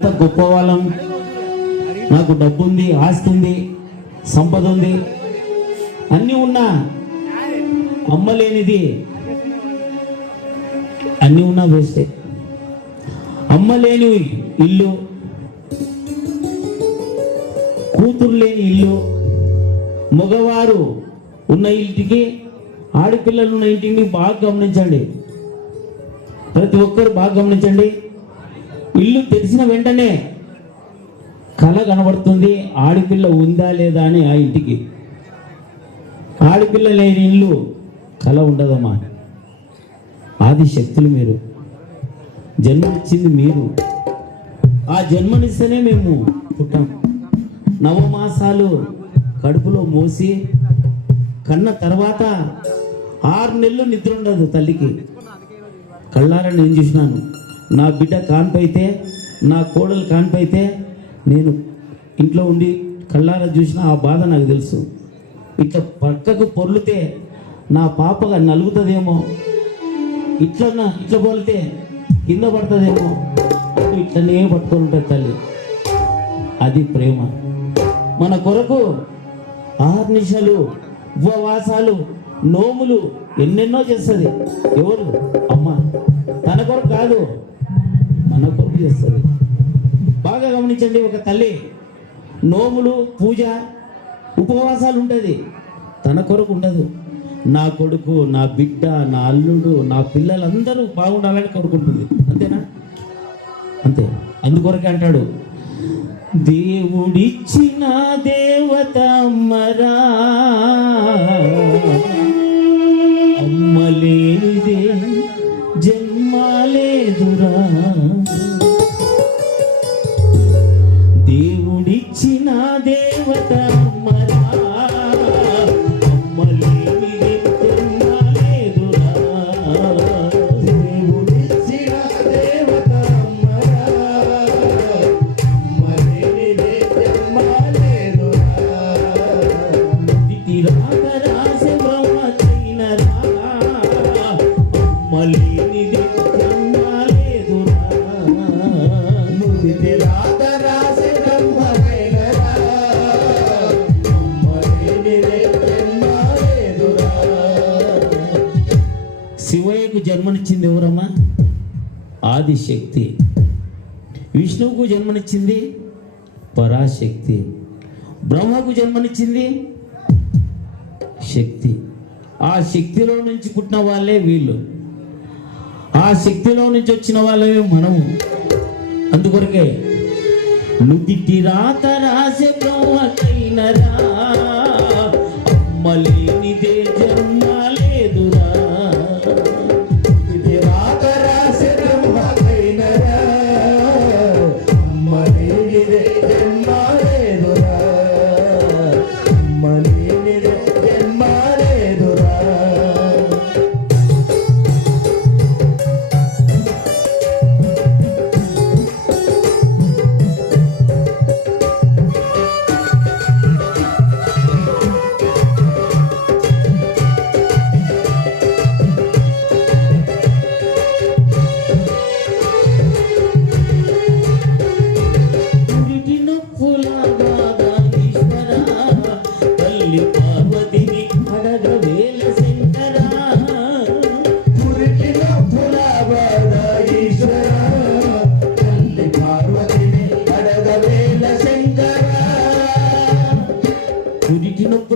గొప్ప వాళ్ళం నాకు డబ్బు ఉంది ఆస్తి ఉంది సంపద ఉంది అన్నీ ఉన్నా అమ్మలేనిది. అన్నీ ఉన్నా వేస్తే అమ్మలేని ఇల్లు కూతురు లేని ఇల్లు మగవారు ఉన్న ఇంటికి ఆడపిల్లలు ఉన్న ఇంటిని బాగా గమనించండి. ప్రతి ఒక్కరు బాగా గమనించండి. ఇల్లు తెలిసిన వెంటనే కళ కనబడుతుంది. ఆడపిల్ల ఉందా లేదా అని ఆ ఇంటికి. ఆడపిల్ల లేని ఇల్లు కళ ఉండదమ్మా. ఆది శక్తులు మీరు. జన్మనిచ్చింది మీరు. ఆ జన్మనిస్తేనే మేము పుట్టాం. నవమాసాలు కడుపులో మోసి కన్న తర్వాత ఆరు నెలలు నిద్ర ఉండదు తల్లికి. కళ్ళారా నేను చూసినాను. నా బిడ్డ కాన్పైతే నా కోడలు కాన్పైతే నేను ఇంట్లో ఉండి కళ్ళారా చూసిన ఆ బాధ నాకు తెలుసు. ఇట్లా పక్కకు పొర్లితే నా పాపగా నలుగుతుందేమో. ఇట్లా ఇట్లా పోలితే కింద పడుతుందేమో. ఇట్లనే పట్టుకొని ఉంటుంది తల్లి. అది ప్రేమ. మన కొరకు ఆర్నిశలు ఉపవాసాలు నోములు ఎన్నెన్నో చేస్తుంది. ఎవరు? అమ్మ. తన కొరకు కాదు. మన కొరకు చేస్తుంది బాగా గమనించండి ఒక తల్లి నోములు పూజ ఉపవాసాలు ఉంటుంది తన కొరకు ఉండదు నా కొడుకు నా బిడ్డ నా అల్లుడు నా పిల్లలందరూ బాగుండాలని కోరుకుంటుంది. అంతేనా? అంతే. అందుకొరకే అంటాడు దేవుడిచ్చిన దేవత మరా విష్ణువుకు జన్మనిచ్చింది ఎవరమ్మా? ఆదిశక్తి. విష్ణువుకు జన్మనిచ్చింది పరాశక్తి. బ్రహ్మకు జన్మనిచ్చింది శక్తి. ఆ శక్తిలో నుంచి పుట్టిన వాళ్ళే వీళ్ళు. ఆ శక్తిలో నుంచి వచ్చిన వాళ్ళే మనము. అందుకొరకే నుదిటి రాత రాసే బ్రహ్మకైనరా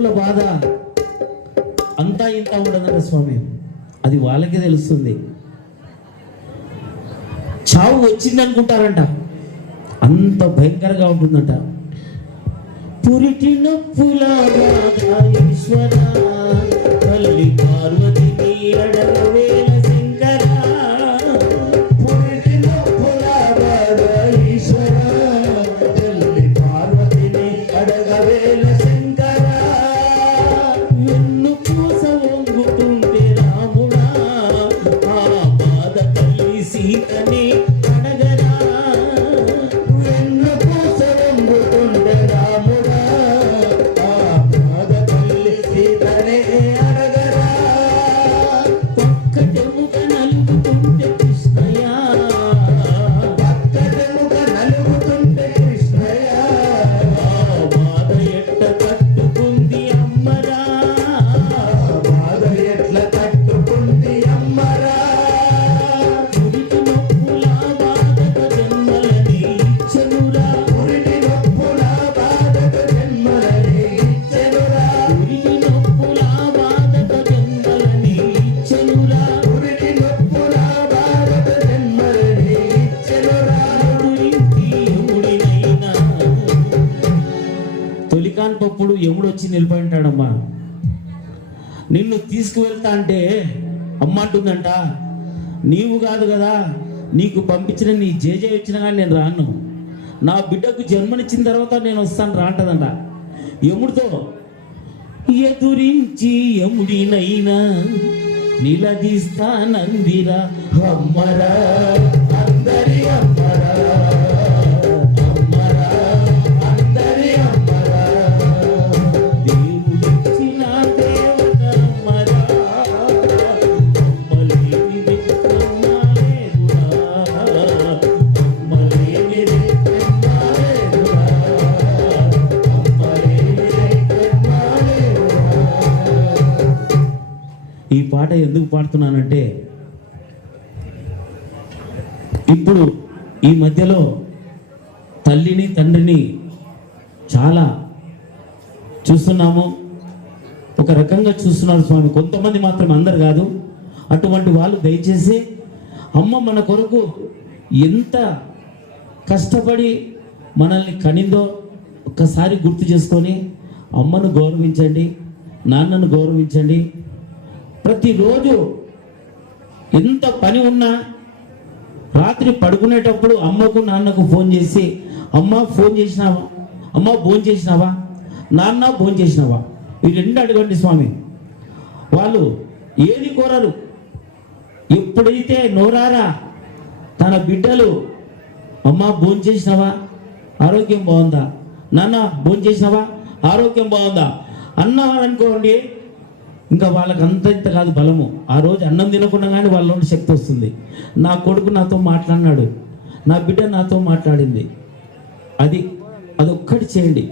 పురిటి బాధ అంతా ఇంత ఉండదంట స్వామి. అది వాళ్ళకే తెలుస్తుంది. చావు వచ్చింది అనుకుంటారంట అంత భయంకరంగా ఉంటుందంట. పురిటి నొప్పుల బాధ ఈశ్వర తల్లి పార్వతిని అడగవేల ఒకప్పుడు వచ్చి నిలిపోయి ఉంటాడమ్మా? నిన్ను తీసుకువెళ్తా అంటే అమ్మ అంటుందంట నీవు కాదు కదా నీకు పంపించిన నీ జేజే వచ్చినా కానీ నేను రాను. నా బిడ్డకు జన్మనిచ్చిన తర్వాత నేను వస్తాను రాంటదంట యముడితో ఎదురించి యముడినైనా నిలదీస్తానందిరా అమ్మరా. ఈ పాట ఎందుకు పాడుతున్నానంటే ఇప్పుడు ఈ మధ్యలో తల్లిని తండ్రిని చాలా చూస్తున్నాము. ఒక రకంగా చూస్తున్నారు స్వామి. కొంతమంది మాత్రం అందరు కాదు. అటువంటి వాళ్ళు దయచేసి అమ్మ మన కొరకు ఎంత కష్టపడి మనల్ని కనిందో ఒక్కసారి గుర్తు చేసుకొని అమ్మను గౌరవించండి నాన్నను గౌరవించండి ప్రతిరోజు ఎంత పని ఉన్నా రాత్రి పడుకునేటప్పుడు అమ్మకు నాన్నకు ఫోన్ చేసి అమ్మ ఫోన్ చేసినావా? అమ్మ ఫోన్ చేసినావా? నాన్న ఫోన్ చేసినావా? ఈ రెండు అడగండి స్వామి. వాళ్ళు ఏది కోరరు. ఎప్పుడైతే నోరారా తన బిడ్డలు అమ్మ భోజనం చేసినావా? ఆరోగ్యం బాగుందా? నాన్న భోజనం చేసినావా? ఆరోగ్యం బాగుందా? అన్నవారనుకోండి ఇంకా వాళ్ళకి అంత ఇంత కాదు బలము. ఆ రోజు అన్నం తినకుండా కానీ వాళ్ళ నుండి శక్తి వస్తుంది. నా కొడుకు నాతో మాట్లాడినాడు. నా బిడ్డ నాతో మాట్లాడింది. అది అదొక్కటి చేయండి.